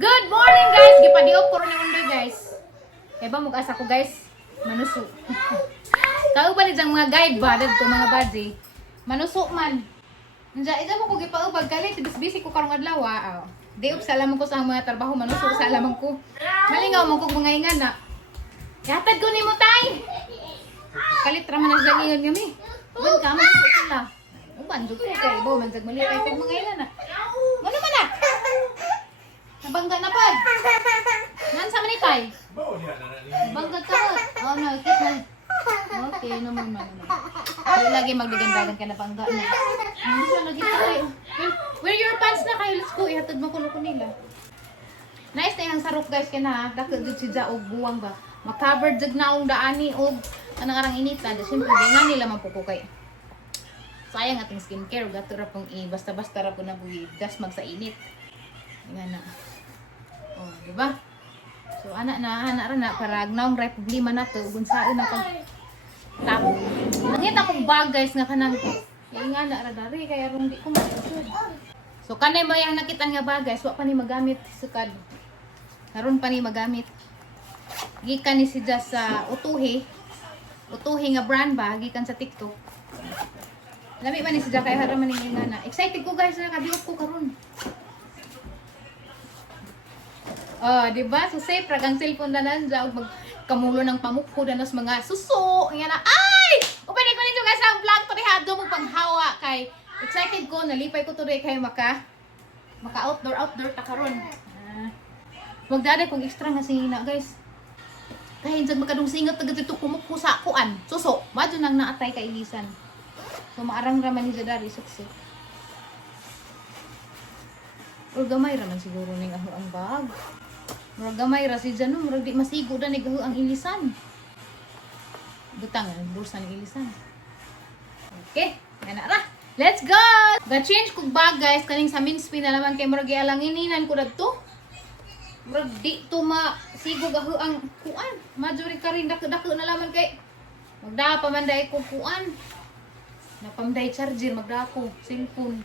Good morning guys! Gipadiok ko rin yung undoy guys. Kaya ba mag-asa ko guys? Manuso. Tao pa rin diyang mga guide ba? Dito mga badzi. Manuso man. Nandiyan mo ko gipaubag kalit. Bisbisi ko karong adlaw. Di up sa alam ko sa mga trabaho. Manuso sa alam ko. Malingaw mo ko mga ingan na. Yatad ko ni mo tay. Kalit raman na siya ngayon kami. Uban ka, manuso sila. Uban, dito kayo. Ibo, manjag mali kayo kung mga ingan na. Ano man na? Nabangga na pa. Nan sa manitay. Bangga ka. Oh no, ikit na. Okay, naman man. Lagi magdagandagan ka na bangga na. Hindi siya lagi tayo. Wear your pants na kayo. Let's go. Ihatod mo ko nila. Nice na yung sarok guys kaya na. Dakil dito si Ja og buwang ba. Makaver jud na ang daani og anang arang inita. Siyempre, nga nila man po ko kay. Sayang ating skincare. Gato ra pong basta-basta ra po na buhi. Das mag sa init. Nga na. Oh, di ba? So ana na para gnaong ray problema na to gunsaon na pag tap. Nangita kong bag guys nga kanang nga na ra dari kaya ron di ko maisud. So kanay mo yang nakita nga bag guys, wa pa ni magamit sukad. Karon pa ni magamit. Gikan ni si Just sa Utuhi. Utuhi nga brand ba gikan sa TikTok. Lami man ni si Just kay hara man ni nga na. Excited ko guys na kadiok ko karon. Oh, di ba? So safe ragang cellphone na nandiyan magkamulo ng pamukho na nas mga suso. Nga na. Ay! Open ko ninyo guys ang vlog to rehado mo panghawa kay excited ko nalipay ko today kay maka outdoor ta karon. Magdada kong extra nga singina guys. Kay jud makadung singot tagad dito kumukho sa kuan. Suso, madyo nang naatay kay ilisan. So maarang raman ni Jadari suksi. O gamay raman siguro ning aho ang bag. Murag gamay ra si Jano, murag di masigo na ni gaho ang ilisan. Butang ang bursa ni ilisan. Okay, ana ra. Let's go. Ga-change kog bag guys kaning sa Minspi na naman kay murag gialangininan ko dadto. Murag di to masigo gaho ang kuan. Majuri ka rin dako na laman kay magda pa man dai ko kuan. Napamday charger magdako cellphone.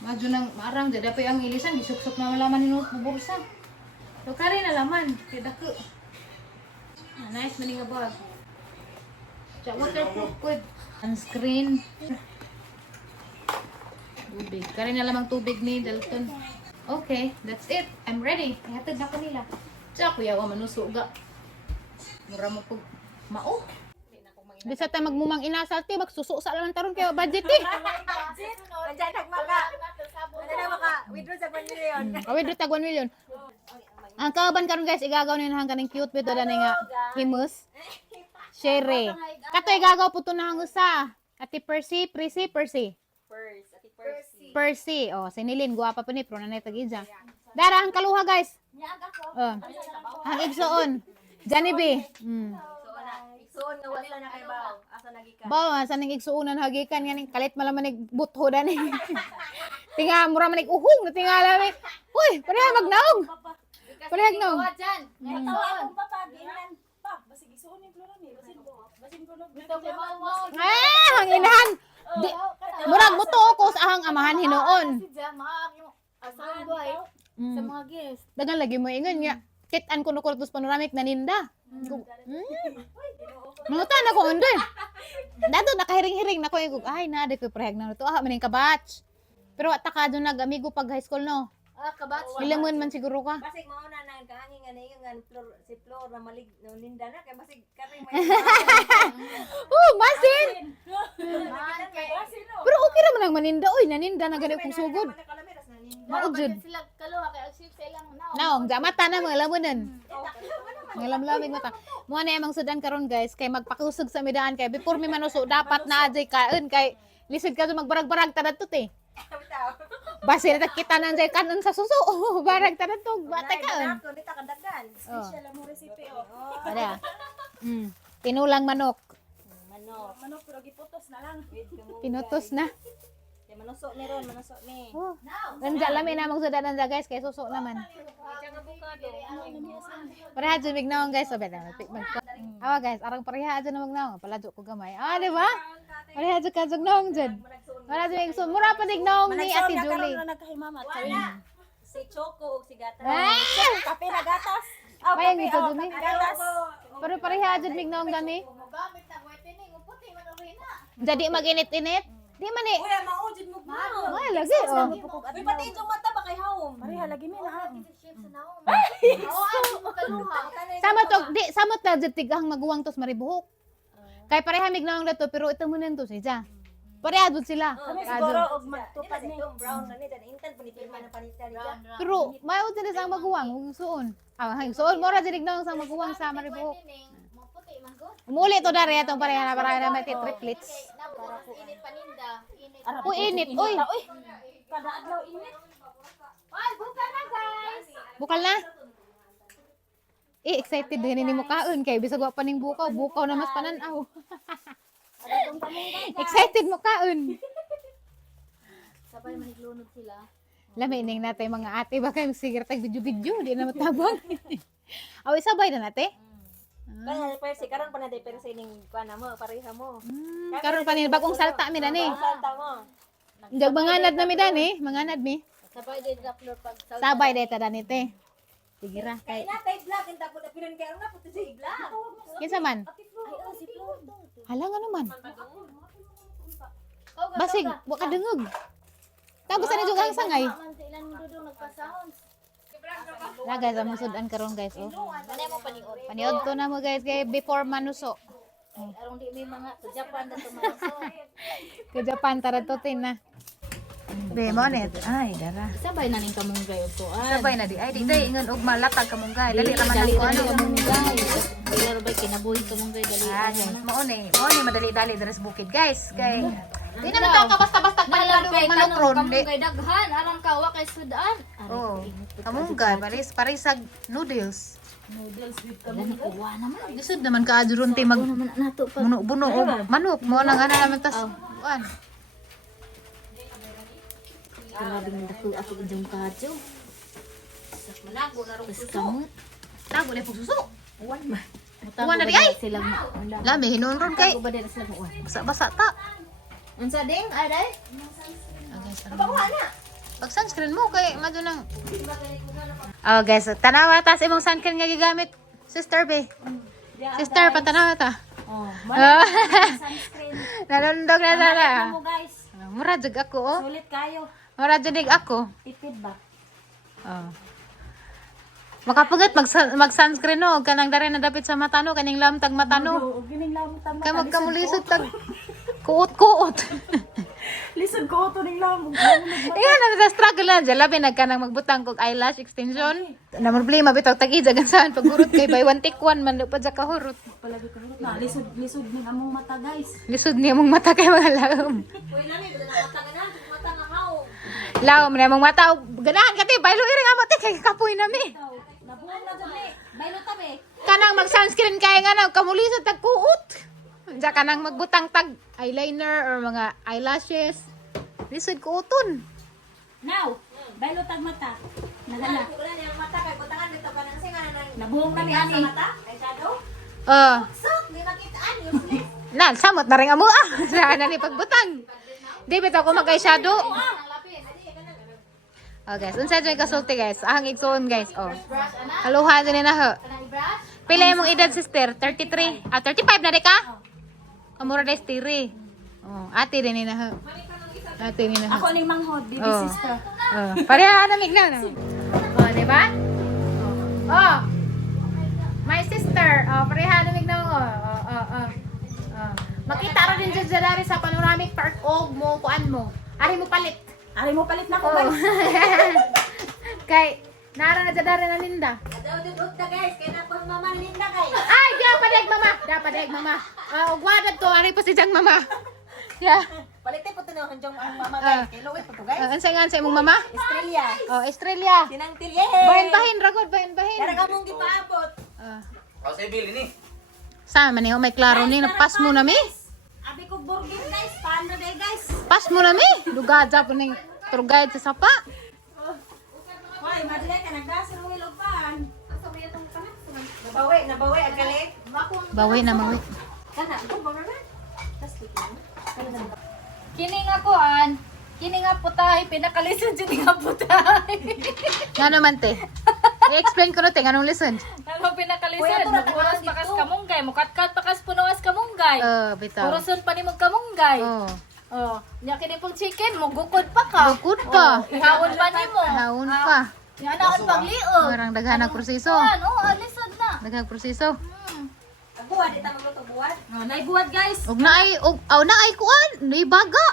Madyo nang marang jada pa ang ilisan gisuksok na malaman ni sa bursa. So kare na laman kay dako. Nice man nga bag. Cha waterproof good. Sunscreen. Tubig. Kare na lamang tubig ni Dalton. Okay, that's it. I'm ready. Ihatid na ko nila. Cha kuya wa manuso ga. Mura mo pug mao. Di sa tayo magmumang inasal ti magsuso sa laman taron kay budget ti. Budget. Nandiyan nagmaka. Nandiyan maka withdraw sa 1 million. Withdraw tag 1 million. Ang kauban karon guys igagaw ni nang kaning cute bit dala nga himus. Shere. Katoy gagaw puto na hang usa. Ati Percy. Percy. Oh, sinilin guwapa pa ni pro nanay tagija. Dara ang kaluha guys. Oh. Ang igsoon. Janibe. Igsuon nga wala na kay baw. Asa nagikan? Baw, asa ning igsuonan hagikan nga ning kalit malaman nig butho dani. Tinga mura man nig uhong na tingala mi. Uy, pareha magnaong. Pareha magnaong. Tawa akong papaginan. Pa, basig igsuon ni Flora ni. Basin ko no. Bitaw kay mao. Hanginahan. Murag muto ko sa ahang amahan hinuon. Si Jama yung asahan boy sa mga guest. Dagan lagi mo ingon nga. Kitan ko no kurtus panoramic naninda. Mangutan ako undoy. Dato nakahiring-hiring na ko yung ay na ko prehag na to maning kabatch. Pero at ka do nag amigo pag high school no. Kabatch. Ilamon man siguro ka. Basig mao na nang kaangin nga niyo nga si Flor na malig no linda na kay basig kare may. Masin. Basin no. Pero okay ra man ang maninda oy, naninda na gani kong sugod. Mao jud. Sila kaluha kay agsip sa ilang Naong gamata na mga lamunan. Mga lamlamig mata. Mo na amang sudan karon guys kay magpakusog sa midaan kay before mi manuso dapat na ajay kaon kay lisod ka magbarag-barag tanad to te. Base na kita nan jay kanon sa suso. Barag tanad to batay kaon. Ako dita kadagan. Special mo recipe oh. Ada. Tinulang manok. Manok pero giputos na lang. Pinutos na. Manusok ni ron, manusok ni. Oh. Nandiyan lami namang sudan nandiyan guys kay suso naman. Pareha dyan mignaong guys. So, beda. Awa guys, arang pareha dyan na magnaong. Paladyo ko gamay. Di ba? Pareha dyan ka dyan naong dyan. Pareha dyan mignaong. Mura pa dignaong ni Ate Julie. Si Choco o si Gata. lang ito dun eh. Gatas. Pero pareha dyan mig naong gani. Jadi mag-init-init. Di man eh. Kuya, maujid mo ba? Wala lagi oh. Uy, pati itong mata ba kay Hawom? Pareha lagi mi na. Samot og di samot na jud tigahang maguwang tos maribuhok. Kay pareha mig naong dato pero ito mo nento siya. Pareha dud sila. Kami siguro og magtupad ni. Pero mayo din sa maguwang ug suon. Ah, suon mo ra jud naong sa maguwang sa maribuhok. Umuli to dari atong pareha na may triplets. Uy, init. Uy. Kada adlaw init. Bukal na. Excited din ni mo kaon kay bisag wa pa ning bukaw. Bukaw na mas pananaw. Excited mo kaon. Sabay maniglunod sila. Lami ning natay mga ate ba kay sige tag video-video di na matabang. Aw isabay na nate. Kaya persi karon pa na day persi ning kuan mo, pareha mo. Karon pa ni bagong salta mi dani. Salta mo. Jag manganad na mi dani, manganad mi. Sabay din sa floor pag Sabay day ta dani te. Sige ra kay. Kay vlog ang tapos pinan kay na puto sa vlog. Kinsa man? si floor. Hala nga naman. Basig, wa ka dungog. Tapos ani jud ang sangay. Man sa ilan mo dudong nagpa-sounds. Na guys, ang masudan karon guys oh. Ano mo paniod? Paniod to na mo guys kay before manuso. Arong di may mga sa Japan na tumaso. Ke Japan tara to tin na. Be mo net. Ay dara. Sabay na ning kamunggay og kuan. Sabay na di. Ay di day ingon og malatag ka mong gay. Dali ra man Dali ako ka ano. kamunggay. Bilaro ba kinabuhi kamunggay dali. Ah, guys, mao ni madali-dali diri sa bukid guys. Kay di naman ta ka basta-basta panalo kay og manokron. Di. kamunggay daghan arang kawa kay sudan. Oh. Kamunggay parisag noodles. Dali kuwa naman. Lisod naman ka adron ti mag Naman nato pa. buno og manok mo nang ana naman tas kuan. Grabe man dako ako jung kadyo. Manago na ro Tapos kamot. Tago na suso. Uwan ba? Uwan na di ay. Sila mo. Lami hinunron kay Ko ba dira sila mo uwan? basa-basa ta. Unsa ding aday? Pag sunscreen mo kay madunang. Oh guys, tanawa ta sa imong sunscreen nga gigamit. Sister be. Sister patanawa ta. Oh, sunscreen. Nalundog na sana. Mo guys. Mura jud ako oh. Sulit kayo. Mura jud ako. Tipid ba? Oh. Makapugat mag sunscreen no kanang dare na dapit sa mata no kaning lamtag mata no. Oo, gining lamong tama. Kay magkamulisod tag kuot-kuot. Lisod ko to ning lamong. Iyan na sa struggle na dyan. Labi nagkanang magbutang kog eyelash extension. Na problema bitaw tag-ija gansahan pagurot kay buy one take one man pa sa kahurot. Palagi ko na lisod ning among mata guys. Lisod niya mong mata kay mga laom. Uy nami dala mata nga na, mata nga haw. Laom na mong mata ganahan kati baylo iring amo te kay kapoy nami. Nabuong na dali. Baylo tabi. Kanang mag sunscreen kay nga na kamulisod tag kuot. Diya kanang magbutang tag eyeliner or mga eyelashes. Lisod kuoton. Now, baylo tag mata. Nagala. Wala niya mata kay butangan dito ka nang singa nang Nabuong na ni ani. ay shadow. So, Di makitaan useless. na samot na ring amo ah. Sa na ni pagbutang. Di bitaw ko mag-eyeshadow. Oh guys, unsa dyan kasulti guys? Ahang igsoon guys. Oh. Haluha din na ho. Pila imong edad sister? 33? Ah, 35 na di ka? Kamura des tiri. Oh, ate din na ho. Ate din na ho. Ako ning manghod, baby Oh. sister. Oh, pareha na migla na. Oh, di ba? Oh. My sister, oh, pareha na migla mo. Oh. Makita ra din dyan dari sa panoramic park og mo kuan mo. Ari mo palit. Ari mo palit na ko Oh. guys. Kay nara na dyan dari na Linda. Daw di bukta guys, kay na pang mama ni Linda kay. Ay, di pa deg mama. Dapat deg mama. Ugwadad to ari pa si Jang mama. Yeah. Palitin po to na hanjong mama guys. Kay luwit po to guys. Ansa imong mama? Australia. Oh, Australia. Sinangtil yay. Bahin ragod, bahin. Karang among gipaabot. Ako sa bill ini. Sama ni may klaro ni napas mo na mi. Abi ko burger guys, paano day guys? Pas mo na mi. Dugadja po ning tour guide sa sapa. Hoy, madali ka nagdasir mo ilog pan. Asa mo yatong kana? Nabawi ang galit. Bawi na mawi. Kana, ko na na. Kini nga kuan. Kini nga putay pinakalisod jud nga putay. Nga naman te. I-explain ko no, ting, anong lesson? Ano pinakalisan? Muras pakas kamunggay, mukatkat pakas punawas kamunggay. Bitaw. Purason pa ni magkamunggay. Oh. Oh, nya kini pong chicken mo gukod pa ka. Bukod pa. Ihawon pa nimo. Haon pa. Yan ang pagliog. Parang daghanang proseso. Ano, alisan na. Daghang proseso. Buwan, di tama to buwan. Oh, naibuhat guys. Og naay kuan, nay baga.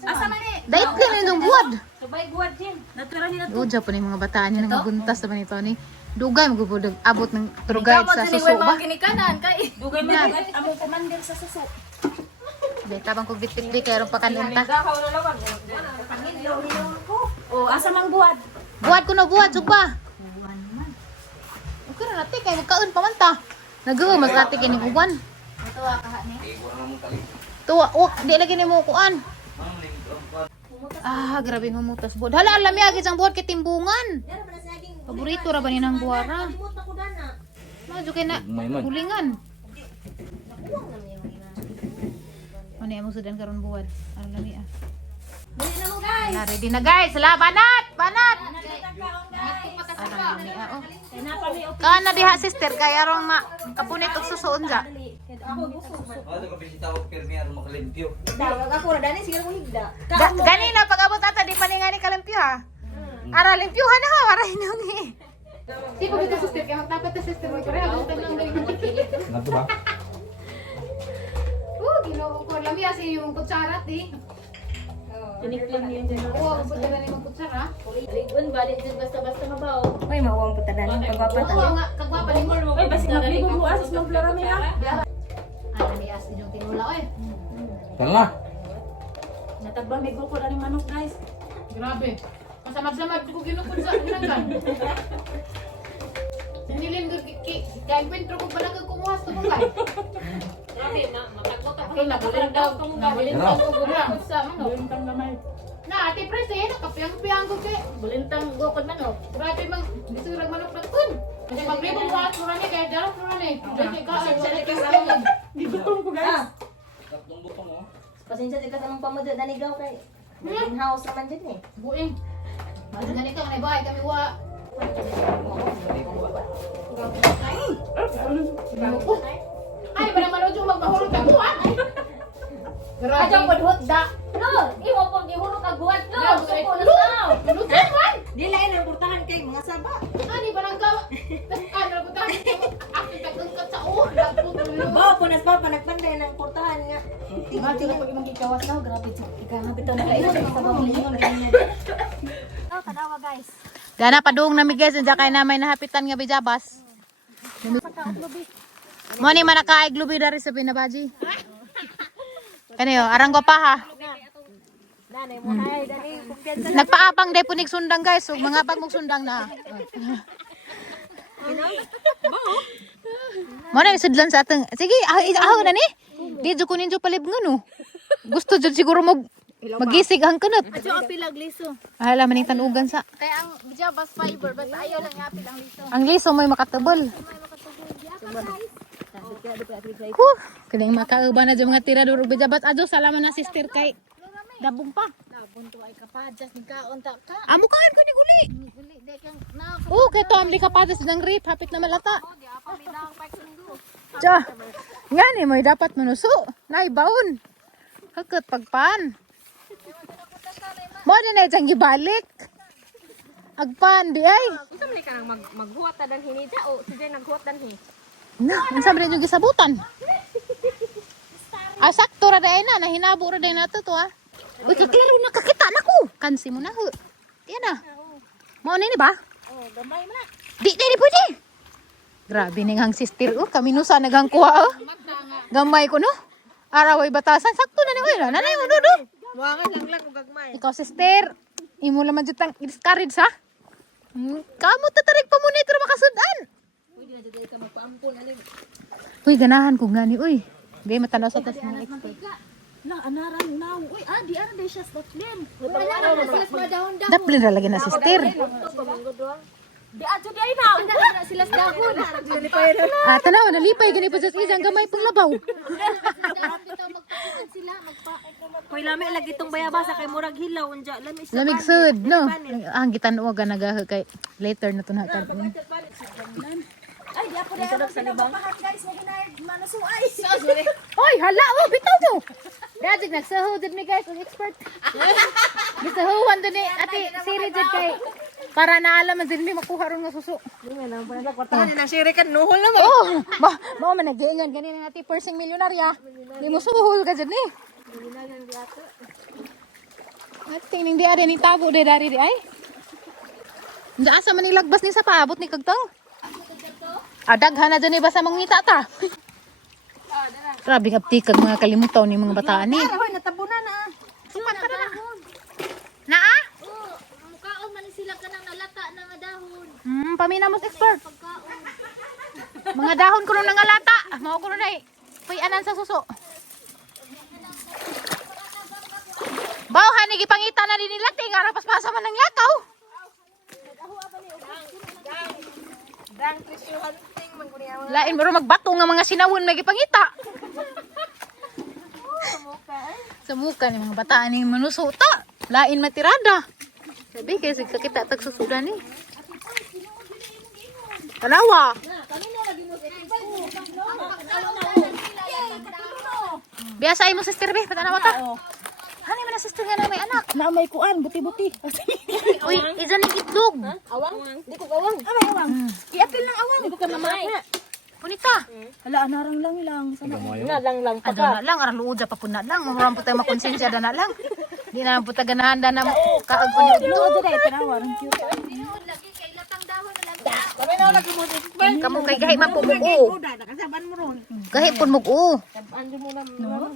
Asa man ni? Dait ka na nung buwad. Sabay buhat din. Natural ni nato. Uja pa ni mga bataan niya nangabuntas sa nito ni. Dugay magubod abot ng tour guide sa suso ba. Ginikanan kay. Dugay man among commander sa suso. Dahil tabang ko bit-bit kaya ron pa kanunta. Oh, asa mang buhat? Buwad ko na buwad, sugba. Okay na natin, kaya magkaon pa man ta. Nagawa, mas natin kining uban. Iwan naman kali. Tuwa, di lagi ni mo kuan. Grabe humutas buwad. Hala, alam ya, gisang buwad kay timbungan. Paborito ra ba ni nang buwara? Medyo kay na hulingan. Ano yung sudan karon buwad? Ano lami ah. Ready na guys, sala banat, banat. Ano lami ah oh. Kana diha sister kay aron ma kapunit og susuon ja. Ano ka bisita ko pirmi aron makalimpyo. Dawag ako ra dani siguro mo higda. Gani na pag-abot ata di pa ni ngani kalimpyo ha. Ara limpyuhan na ha, wala hinungi. Si pag ito sister kay magtapat ta sister mo pare abot lang dali mo kilid. Nato ba? Ginoo ko lami asi yung kutsara ti. Tinikling niyo dyan. Oo, pwede na ni kutsara. Ligon balik din basta-basta mabaw. Uy, mawang putadanan kagwapa ta. Oo nga, kagwapa ni mo. Oy, basi nagligo buwas mo flora mi ha. Ano ni as yung tinula oy. Tala. Natagbang may grupo na rin manok guys. Grabe. Masamad-samad ko ginukod sa inagan. Nilin ko kaya kwentro ko pala kumuhas to mga. Grabe, matagbo ka. Okay, nabulin daw. Nabulin daw ko gurang. Sa manok. Bulintang lamay. Na, ate pres eh, nakapiyang-piyang ko kay. Bulintang gukod manok. Grabe mang bisurag manok na kun. Kasi maglibong buhat mo rin kaya dalaw mo rin. Kasi ka ay Gigutom ko guys. Tatlong butong oh. Pasensya di ka tamang pamudo danigaw kay. Greenhouse naman din eh. buing. Mas ganito nga bahay kami wa. Ay, ba naman yung magpahulog ka buwan? Ajaw Grabe. padhot da. No, imo pong gihulog ka guwat no. Suko na daw. Lutang man. Dili ay nang kay mga saba. Ani ba nang gawa? Ano ba tayo? Akin kagangkat sa ulo. Bawa po nas papa nagpanday ng portahan nga. Mati na pag imong gikawas na, grabe sa ikahapit na kayo sa pamilyon. Oh, tanawa guys. Gana padung na mi guys, unsa kay na may nahapitan nga bijabas. Mo ni man nakaig lubi dari sa pinabaji. Kaniyo, arang ko pa ha. Nanay mo ay dani kumpiyansa. Nagpaabang day punig sundang guys, ug mga bag mong sundang na. Mo na sudlan sa atong. Sige, ahaw na ni. Di jud kunin jud palibngon no. Gusto jud siguro magisig ang kanot. Ato apilag liso. Ahala maning tanugan sa. Kaya ang bijabas fiber basta ayaw lang apil ang liso. Ang liso may makatubol. Kaya makauban na dyan mga tirador ug bijabat adto salaman na sister kay dabong pa. Labon to ay kapadas ni kaon ta ka. Amo kaan ko ni guli. Uli de kang na Oh, kay to amli kapatas ng rip hapit na malata. di apa mi daw pa sundo. Tiya. Ngani may dapat manuso. Naibaon. Hakot pagpan. Mo na dyan gibalik. Agpan di ay. Unsa man ka nang maghuwat ta dan hinida o sige naghuwat dan hi. Na, unsa man yung gisabutan? Sakto ra day na, nahinabo ra day na to ah. Uy, kaklaro na kakita na ko. Kansi mo na ho. Tiyan na. Mao ni ba? Oh, gamay man na. Di pwede. Grabe ning hang sister kami nusa naghang kuha Gamay ko no. Araway batasan sakto na ni oy. Nanay mo do. Wangan lang ug gagmay. Ikaw sister, imo laman jud tang discourage ha. Kamo tatarig pa mo nitro makasudan. Uy, ganahan ko ngani uy. Gay matanaw sa tas mga expert. Na anaran now. Uy, di ara day siya stop din. Daplin ra lagi na sister. Di ato di ay na. Wala sila sa dahon. Ah, tanaw, nalipay gani pa sa isang gamay pang labaw. Koy lami lagi tong bayabasa kay murag hilaw unja lami sa Lamig sud, no? Ang gitan-o ga nagaha kay later na to na kad. Ay di ako di ako sa libang. Guys, mo ginay manusuay. Oy, hala, oh, bitaw mo. Dajig nagsahod din mi guys, ang expert. Gisahuwan din ni ate Siri jud kay para naalam man din mi makuha ron nga suso. Kwartahan na share kan nuhol na Oh, mao man nagiingan ganin na ati persing milyonarya. Di mo suhol ka jud ni. At tingning di ari ni tago de dari di ay. Nda asa man nilagbas ni sa paabot ni kagtaw. Daghan na dyan ni basa mangita ta. Grabe kapti kag mga kalimutaw ni mga bataan ni. Hoy natabunan na. Sumat ka na. Naa? Oh, mukaon man sila kanang nalata na nga dahon. Paminamos expert. Pagkaon. Mga dahon ko nung nangalata. Mao ko na anan sa suso. Baw hani gipangita na din nila ting ara paspasa man ng lakaw. Dang presyuhan ting mangguniaw. Lain baro magbato nga mga sinawon may gipangita. Sa muka ni mga bataan ni manusuta. Lain matirada. Sabi kay sig kakita tag susudan ni. Tanawa. Biasa mo sister be, patanawa ta. Hani man na sister nga na may anak. Na may kuan buti-buti. Uy, isan ni itlog. Awang? Di ko awang. Ay awang. Iapil lang awang. Di ko ka naman. Punita. Hala anarang lang ilang sana. Nga lang Ado na lang, arang luod sa papuna lang. Mamuram po tayo makonsensya na lang. Di na po tayo ganahan na kaag po niyo. Luod na tanawa ang cute. Kami na lagi mo dito. Kamu kay gahi man po mugo. Nakasaban mo ron. Gahi po mugo. Ando mo na.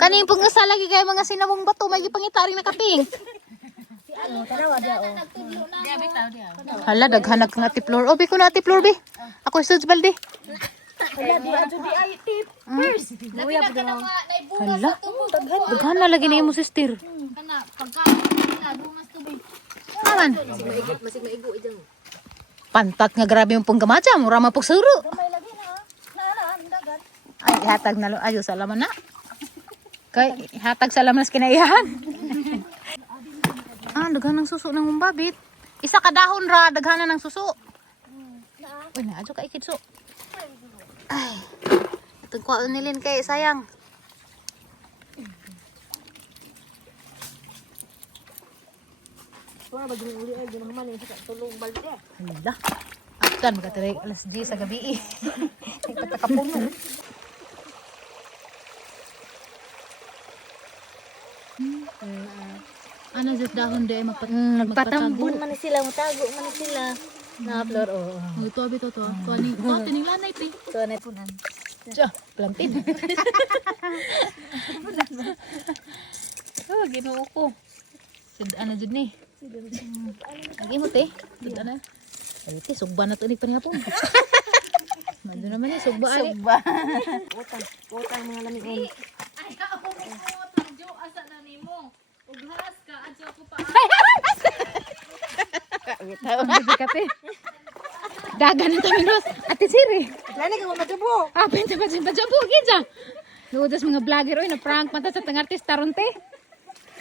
Kaning pong nga lagi kay mga sinamong bato, may pangitaring nakaping. Tanawa dia oh. Hala, daghanag nga tiplor. Obi ko na tiplor, be. Ako suds balde. Hala di ato di ay tip. First. Luya pa daw. Hala, daghan na lagi na mo sister. Kana pagkaon na bumas tubig. Aman. Masig maigo ijang. Pantat nga grabe yung pong gamatsa. Mura mapog suro. May lagi na. Na dagat. Ay, hatag na lo. Ayo, salaman na. Kay, hatag salaman sa kinaiyahan. Daghan ng suso ng umbabit. Isa ka dahon ra, daghan na ng suso. Uy, naadyo ka ikitso. Ay, itong kwa nilin kay sayang. Wala ba gini uli ay ginang mali sa tulong balde. Hala. Akan, magkataray alas 10 sa gabi eh. Nagtatakapuno. Ano sa dahon di ay Magpatambon man sila, matago man sila. Na flor oh. Ito, abito to. Kuaning, tininglanay, pre. So net punan. Diyo, plantin. Oh, ginoo ko. Sid, ano dyan ni? Lagi mo, te. Sid, ano? Ay, te, sugba na to ni panihapon. Mado naman eh, sugba ay. Sugba. Utang mga lamigon. Ay, ako mismo, tagyo, asa na ni mo. Ughas ka, adyo ako pa. Bibi ka, te. Dagan na kami, Ros. Ate Siri. Lani ka matubo. Pinta pa dyan, padyo po, gidya. Ludas mga vlogger, oy, na-prank mata sa tang artista ron, te.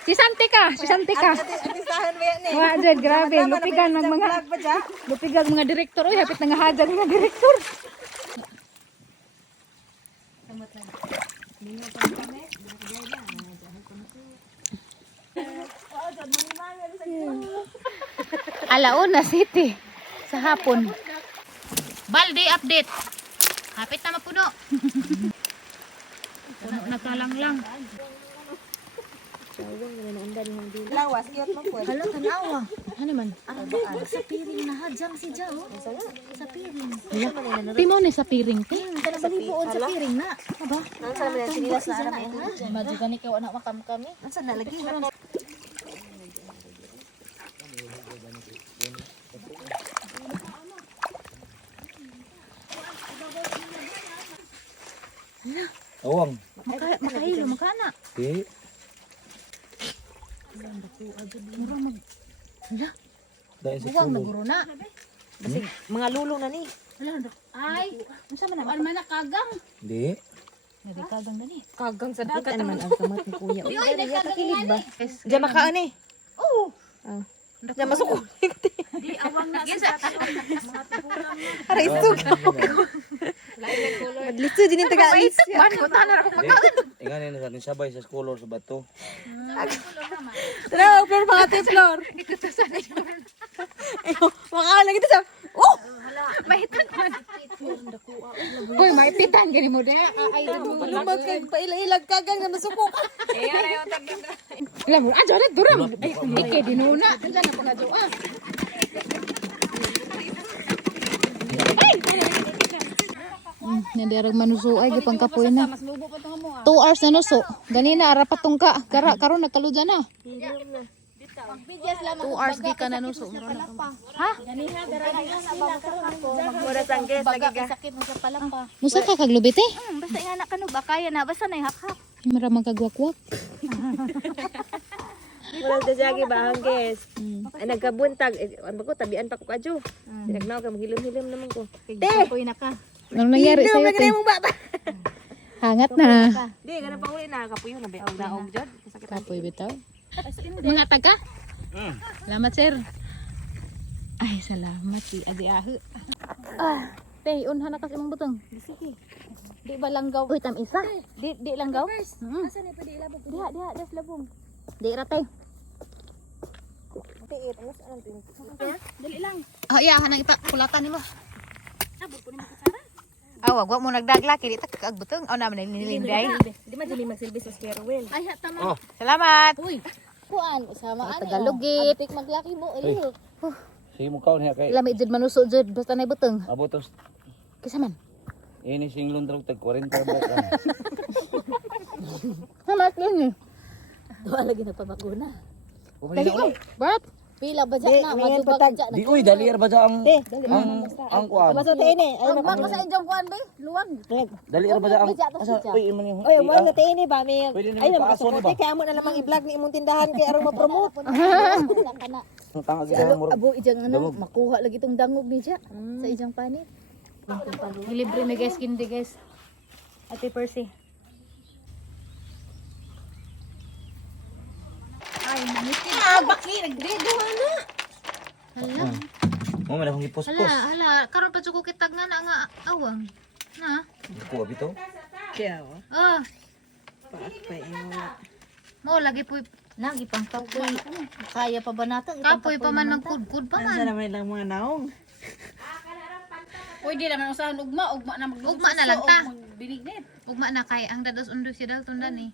Si Santi ka. Artistahan mo yan eh. Wah, dyan, grabe. Lupigan ng mga, Vlog pa dyan. lupigan ng mga direktor. Uy, hapit na nga hadan mga direktor. Alauna City. Sa hapon. Balde update. Hapit na mapuno. Puno na kalang lang. Lawas, iyot mo po. Hala, tanawa. Ano man? Sa piring na hadyang si Jao. Sa piring. Timo ni sa piring, te. Balibuon sa piring na. Aba? Nasa naman yan, sinilas na alam mo. Maduga ni kayo anak makam kami. Nasa nalagi? Awang. Makahilo, makana. Di. Mura mag... Hala, Dahil sa buwang na tulog. guro na. Basig mga lulo na ni. Ay, unsa man na? Man nakagang. Di. Hindi kagang gani. Kagang sa dagat man ang kamat ni kuya. Uy, Ay, dali kakilid ba? Guys, Diyan makaan eh. Oo. Oh. Diyan masuk. Di awang na sa Para isog. Maglitso din yung taga-alis. man ko ta na ako pagkaon. Ingan na sa atin sabay sa scholar sa bato. Tara, floor mga ate, floor. Ayun, makaala kita sa... Oh! Mahitan man. Hoy, maipitan gani mo de. Ay, Lumag kay pailag kagang na masukok. alam mo, ajo na duram. Ay, iki dinuna. Unsa na pagkajo ah. Nandirag manuso ay gipang kapoy na. 2 hours na nuso. Ganina ara patong ka. Karon nakaluja na. 2 hours di ka na nuso. Ha? Mura tangges, baga sakit mo sa palapa. Musa ka kaglubite? Basta nga na kanu ba kaya na basta na hakak. Maramang kagwakwak. Mura jajagi ba hangges. Ay nagkabuntag, ano ko tabian pa ko kadyo. Sinagnaw ka maghilim-hilim naman ko. Kapoy na ka. Anong nangyari Hindi sa'yo, mo te? mong bata. Hangat na. Di, ganun pa uli na kapuyo na ba? Naong jud. Kasakit Kapoy bitaw. Mga taga? Salamat, sir. Ay, salamat. Si Adi Ahu. Te, unha na kasi mong butong. Sige. Di ba langgaw? Uy, tam isa. Di langgaw? Asa ni pwede ilabog? Diha, das labong. Di rate. Tiit, anong tin? Dali lang. Ah, iya, hanang ipa. Kulatan ni mo. Sabot ko ni makasara. Wag mo nagdagla. Kaya di agbutong. Aw naman nililinday. Di man dili magsilbi sa spare wheel. Ay, tama. Salamat. Uy. Kuan, sama ani. Tagalogit. Tik maglaki mo, ilihok. Sige mo kaon niya kay. Lami jud manuso jud. Basta na butong. Abotos. Kisa man. Ini sing lundrag tag 40 ba ka. Hamat yun eh. Duwa lagi na pabakuna. Dali ko. Bat? Pila ba Di, dyan na? ngayon Matubag patag. dyan na. Di uy dalir ba sa ang ang kuan. Maso ini, ay Ang bang sa inyong kuan ba? Luwag. Dalir ba sa ang Medya to asa siya. uy imo ni. Oy, mo na ini ba mi. Pwede Ay naman na paaso na makasuporte ba? kaya mo na lamang i-vlog ni imong tindahan kay aron ma-promote. Wala ka na. Tanga gyud mo. Abo ijang ano, makuha lagi tong dangog ni siya sa ijang panit. Libre na guys, kindi guys. Ate Percy. Ay, mangitin. Baki nagredo na. Hala, Mo man akong gipospos. hala. Karon pa ko kitag nga na nga awang. Na? Ko bito. Kaya Oh, pa imo. mo lagi po Lagi pang kapoy. Kaya pa ba nato? kapoy pa man magkudkud pa man. naman lang mga naong. Pwede naman usahan ugma na magluto. Ugma na lang ta. Binignit. Ugma na kay ang dados undo si dal tundan eh.